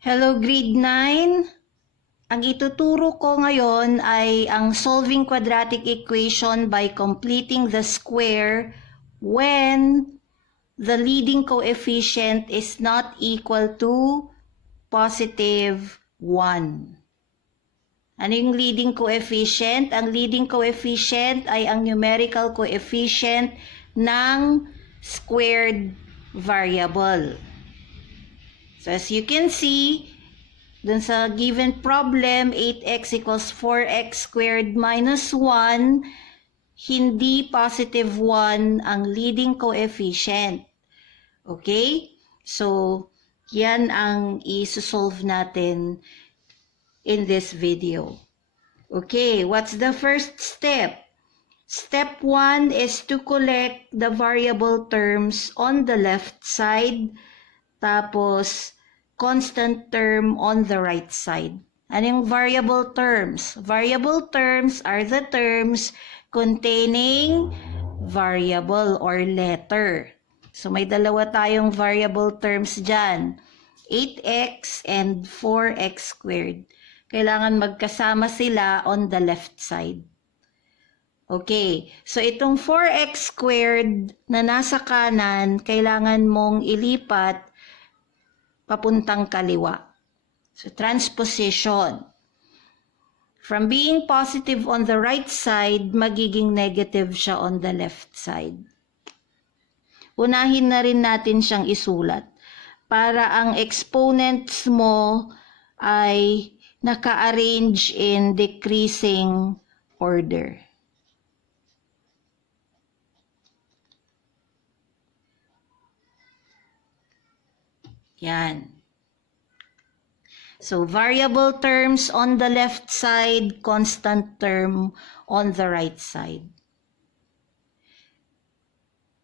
Hello grade 9. Ang ituturo ko ngayon ay ang solving quadratic equation by completing the square when the leading coefficient is not equal to positive 1. Ano yung leading coefficient? Ang leading coefficient ay ang numerical coefficient ng squared variable. So as you can see, dun sa given problem, 8x equals 4x squared minus 1, hindi positive 1 ang leading coefficient. Okay? So, yan ang i-solve natin in this video. Okay, what's the first step? Step 1 is to collect the variable terms on the left side, tapos constant term on the right side. Ano yung variable terms? Variable terms are the terms containing variable or letter. So may dalawa tayong variable terms dyan. 8x and 4x squared. Kailangan magkasama sila on the left side. Okay, so itong 4x squared na nasa kanan, kailangan mong ilipat papuntang kaliwa. So, transposition. From being positive on the right side, magiging negative siya on the left side. Unahin na rin natin siyang isulat para ang exponents mo ay naka-arrange in decreasing order. Yan. So, variable terms on the left side, constant term on the right side.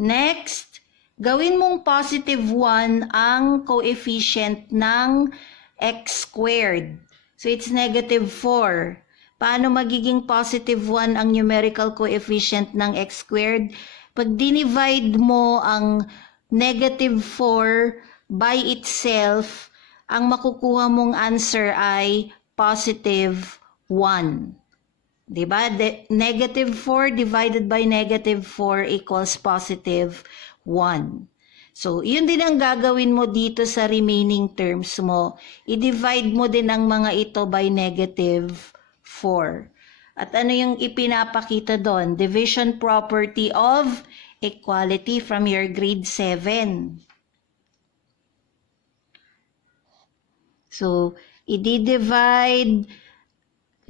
Next, gawin mong positive 1 ang coefficient ng x squared. So, it's negative 4. Paano magiging positive 1 ang numerical coefficient ng x squared? Pag dinivide mo ang negative 4 by itself, ang makukuha mong answer ay positive 1. Diba? Negative 4 divided by negative 4 equals positive 1. So, yun din ang gagawin mo dito sa remaining terms mo. I-divide mo din ang mga ito by negative 4. At ano yung ipinapakita doon? Division property of equality from your grade 7. So, i-divide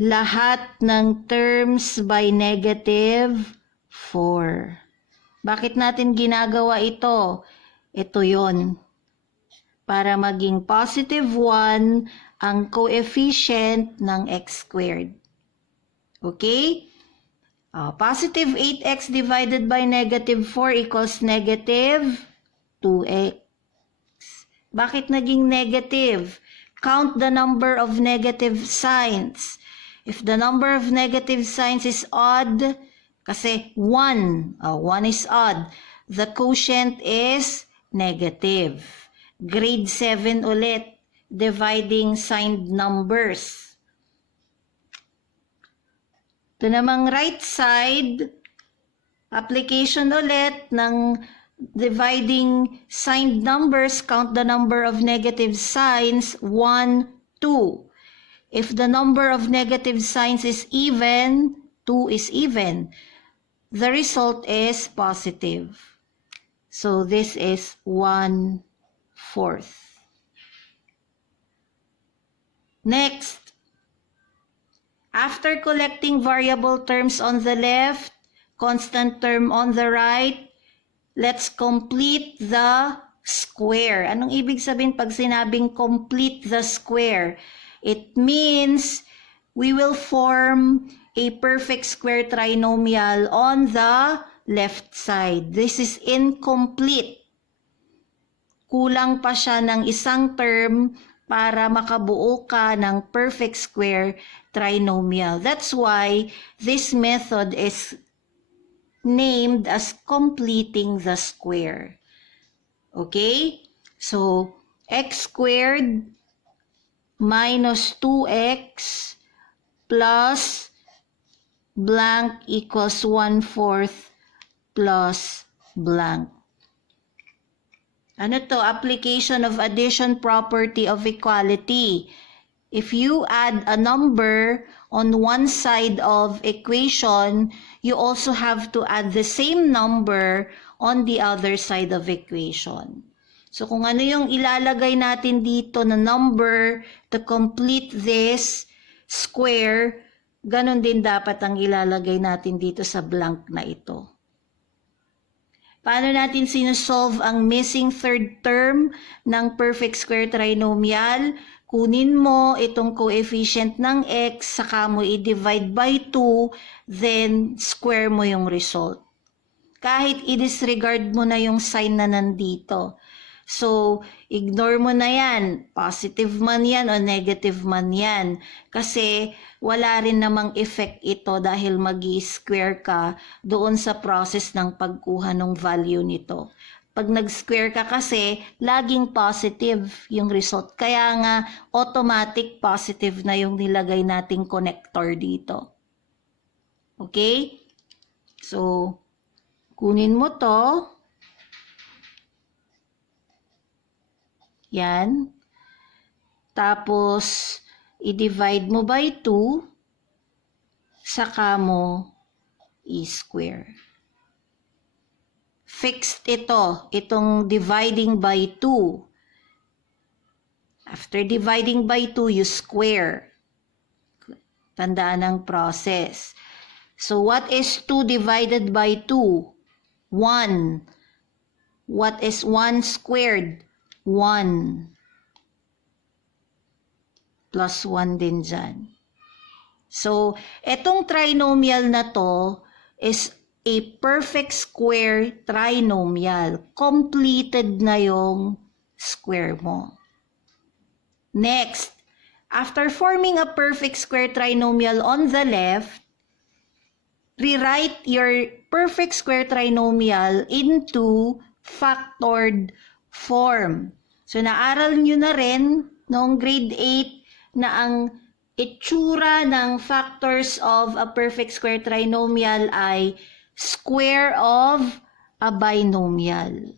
lahat ng terms by negative 4. Bakit natin ginagawa ito? Ito yon. Para maging positive 1 ang coefficient ng x squared. Okay? Positive 8x divided by negative 4 equals negative 2x. Bakit naging negative? Count the number of negative signs. If the number of negative signs is odd, kasi 1 is odd, the quotient is negative. Grade 7 ulit, dividing signed numbers. Ito namang right side, application ulit ng dividing signed numbers, count the number of negative signs, 1, 2. If the number of negative signs is even, 2 is even. The result is positive. So this is 1/4. Next, after collecting variable terms on the left, constant term on the right, let's complete the square. Anong ibig sabihin pag sinabing complete the square? It means we will form a perfect square trinomial on the left side. This is incomplete. Kulang pa siya ng isang term para makabuo ka ng perfect square trinomial. That's why this method is named as completing the square. Okay? So, x squared minus 2x plus blank equals 1/4 plus blank. Ano to? Application of addition property of equality. If you add a number on one side of equation, you also have to add the same number on the other side of equation. So kung ano yung ilalagay natin dito na number to complete this square, ganun din dapat ang ilalagay natin dito sa blank na ito. Paano natin sinusolve ang missing third term ng perfect square trinomial? Kunin mo itong coefficient ng x, saka mo i-divide by 2, then square mo yung result. Kahit i-disregard mo na yung sign na nandito. So, ignore mo na yan. Positive man yan o negative man yan. Kasi wala rin namang effect ito dahil mag-i-square ka doon sa process ng pagkuha ng value nito. Pag nag-square ka kasi, laging positive yung result. Kaya nga, automatic positive na yung nilagay nating connector dito. Okay? So, kunin mo to. Yan. Tapos, i-divide mo by 2, saka mo i-square. Fixed ito, itong dividing by 2. After dividing by 2, you square. Tandaan ang process. So, what is 2 divided by 2? 1. What is 1 squared? 1. Plus 1 din dyan. So, etong trinomial na to is a perfect square trinomial. Completed na yung square mo. Next, after forming a perfect square trinomial on the left, rewrite your perfect square trinomial into factored form. So, naaral nyo na rin noong grade 8 na ang itsura ng factors of a perfect square trinomial ay square of a binomial.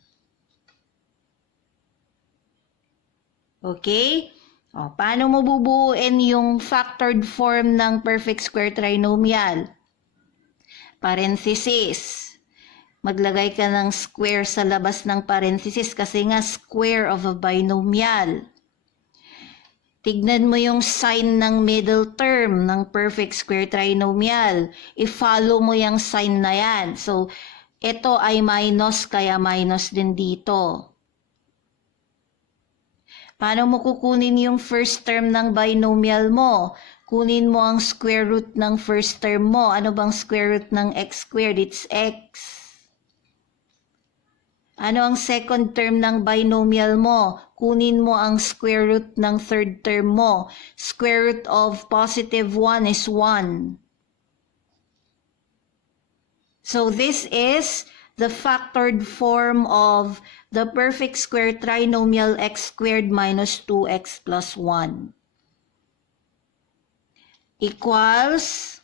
Okay? O, paano mo bubuuin yung factored form ng perfect square trinomial? Parenthesis. Maglagay ka ng square sa labas ng parenthesis kasi nga square of a binomial. Tignan mo yung sign ng middle term ng perfect square trinomial. I-follow mo yung sign na yan. So, ito ay minus kaya minus din dito. Paano mo kukunin yung first term ng binomial mo? Kunin mo ang square root ng first term mo. Ano bang square root ng x squared? It's x. Ano ang second term ng binomial mo? Kunin mo ang square root ng third term mo. Square root of positive 1 is 1. So this is the factored form of the perfect square trinomial x squared minus 2x plus 1. Equals...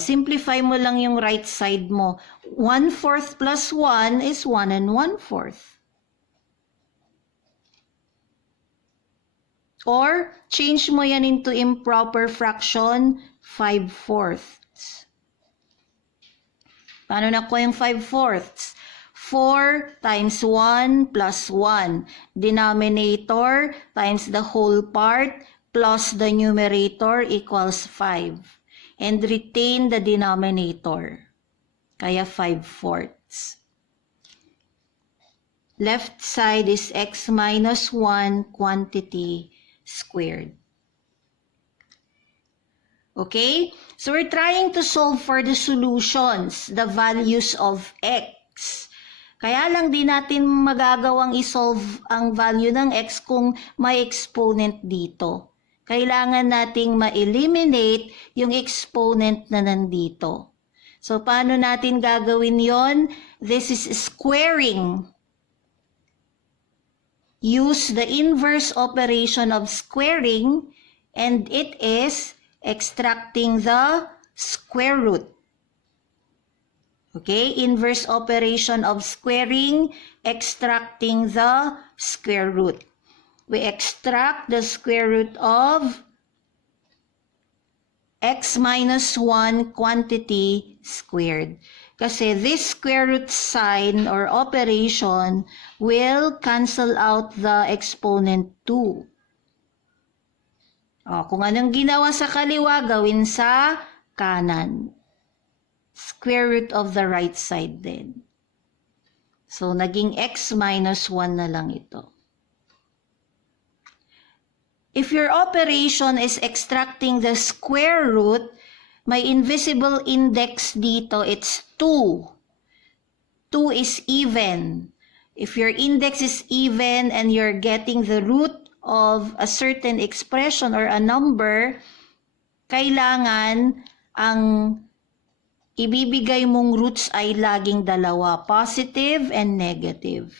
simplify mo lang yung right side mo. 1/4 plus 1 is 1 1/4. Or, change mo yan into improper fraction, 5/4. Paano nakuha yung 5/4? 4 times 1 plus 1. Denominator times the whole part plus the numerator equals 5. And retain the denominator. Kaya 5/4. Left side is x minus 1 quantity squared. Okay? So we're trying to solve for the solutions, the values of x. Kaya lang di natin magagawang isolve ang value ng x kung may exponent dito. Kailangan nating ma-eliminate yung exponent na nandito. So, paano natin gagawin yon? This is squaring use the inverse operation of squaring, and it is extracting the square root. Okay, inverse operation of squaring, extracting the square root. We extract the square root of x minus 1 quantity squared. Kasi this square root sign or operation will cancel out the exponent 2. Kung anong ginawa sa kaliwa, gawin sa kanan. Square root of the right side din. So, naging x minus 1 na lang ito. If your operation is extracting the square root, may invisible index dito, it's 2. 2 is even. If your index is even and you're getting the root of a certain expression or a number, kailangan ang ibibigay mong roots ay laging dalawa, positive and negative.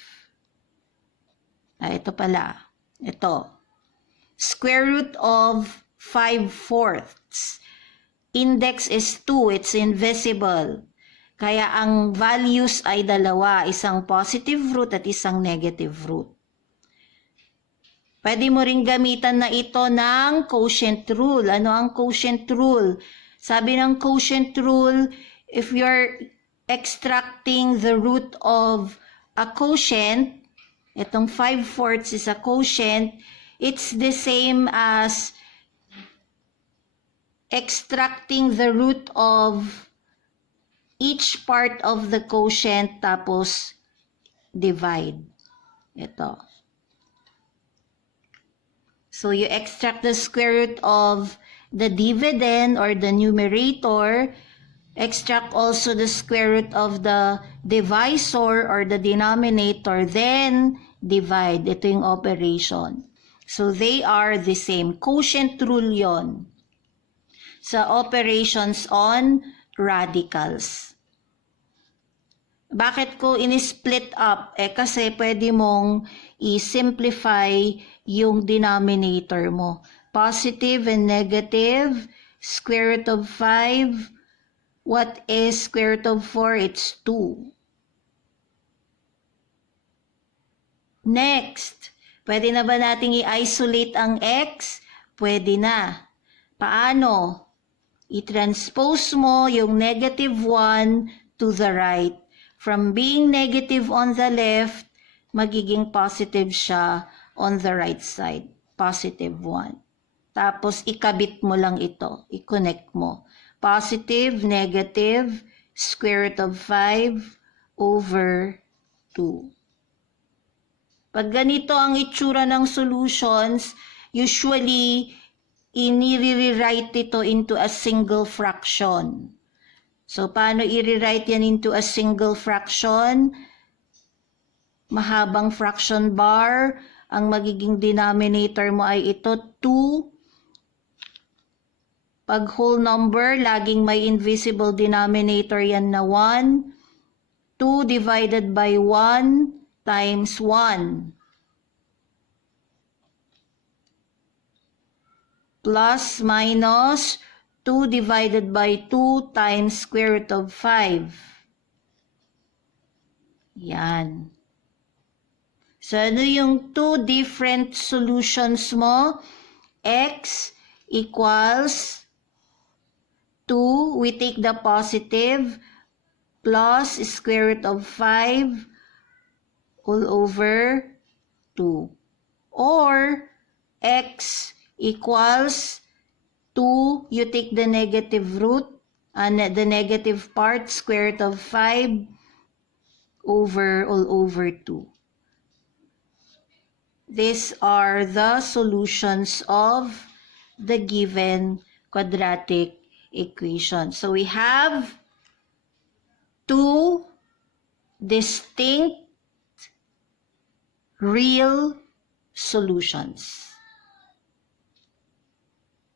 Ito pala. Ito. Square root of 5/4. Index is 2, it's invisible. Kaya ang values ay dalawa, isang positive root at isang negative root. Pwede mo ring gamitan na ito ng quotient rule. Ano ang quotient rule? Sabi ng quotient rule, if you're extracting the root of a quotient, itong 5/4 is a quotient, it's the same as extracting the root of each part of the quotient tapos divide. Ito. So you extract the square root of the dividend or the numerator, extract also the square root of the divisor or the denominator, then divide. Ito yung operation. So they are the same. Quotient rule yon sa operations on radicals. Bakit ko in-split up? Kasi pwede mong i-simplify yung denominator mo. Positive and negative, square root of 5. What is square root of 4? It's 2. Next, pwede na ba nating i-isolate ang x? Pwede na. Paano? I-transpose mo yung negative 1 to the right. From being negative on the left, magiging positive siya on the right side. Positive 1. Tapos, ikabit mo lang ito. I-connect mo. Positive, negative, square root of 5 over 2. Pag ganito ang itsura ng solutions, usually, i-rewrite ito into a single fraction. So, paano i-rewrite yan into a single fraction? Mahabang fraction bar. Ang magiging denominator mo ay ito, 2. Pag whole number, laging may invisible denominator yan na 1. 2 divided by 1 times 1. Plus minus 2 divided by 2 times square root of 5. Yan. So, ano yung two different solutions mo? X equals 2. We take the positive plus square root of 5 all over 2. Or x equals 2, you take the negative root, and the negative part, square root of 5 over all over 2. These are the solutions of the given quadratic equation. So we have two distinct real solutions.